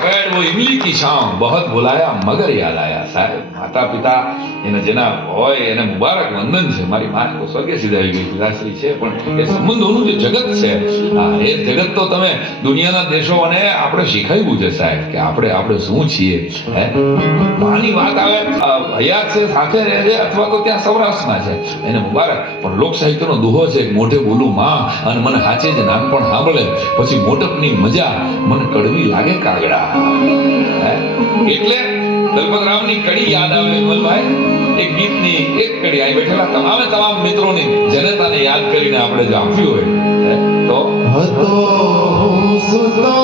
पेड़ वो इमली की छांव बहुत बुलाया मगर याद आया साहेब माता પિતા એને જેના હોય એને મુબારક વંદન છે મારી માં તો સ્વર્ગે સીધાવી ગઈ પિતાશ્રી છે પણ એ સંબંધોનું જે જગત છે એ જગત તો તમે દુનિયાના દેશોને આપણે શીખવ્યું છે સાહેબ કે આપણે શું છીએ હે માની વાત આવે હયાત છે સાથે રહે છે અથવા તો ત્યાં સૌરાષ્ટ્રમાં છે એને મુબારક પણ લોક સાહિત્યનો દુહો છે મોઢે બોલું માં અને મને હાચે જ નાનપણ સાંભળે પછી મોટપની મજા મને કડવી લાગે કાગડા એટલે દલપતરામની કડી યાદ આવે વિમલભાઈ એક ગીતની એક કડી અહીં બેઠેલા તમામ મિત્રોની જનતાને યાદ કરીને આપણે જો આપ્યું હોય તો હતો હું સુતો